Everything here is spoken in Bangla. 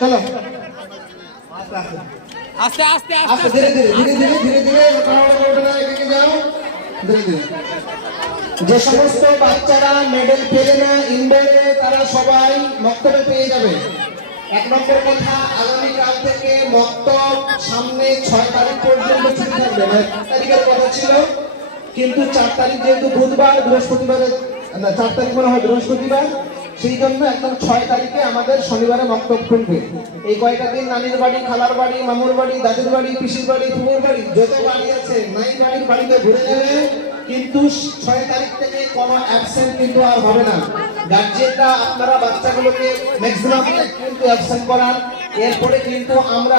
চলো আস্তে আস্তে আস্তে ধীরে ধীরে ধীরে ধীরে ধীরে ধীরে যাও ধীরে ধীরে। যে সমস্ত বাচ্চারা মেডেল পেলে না ইনডোরে তারা সবাই মক্তবে পেয়ে যাবে। 1 নম্বর কথা, আগামীকাল থেকে মক্তব সামনে 6 তারিখ পর্যন্ত ছুটি থাকবে। 9 তারিখের কথা ছিল, কিন্তু 4 তারিখ যেহেতু বুধবার, বৃহস্পতিবারে না 4 তারিখ মনে হয় বৃহস্পতিবার, সেই জন্য একদম 6 তারিখে আমাদের শনিবারে মক্তব খুলবে। এই কয়টা দিন নানির বাড়ি, খালার বাড়ি, মামুর বাড়ি, দাদুর বাড়ি, পিসির বাড়ি, ফুফুর বাড়ি, যত বাড়ি আছে নাই বাড়ির বাড়িতে ঘুরে যাবে। কিন্তু 6 তারিখ থেকে কোনো অ্যাবসেন্ট কিন্তু আর হবে না। গার্জিয়ানরা আপনারা বাচ্চাগুলোকে ম্যাক্সিমাম কিন্তু অ্যাবসেন্ট করান। এরপরে কিন্তু আমরা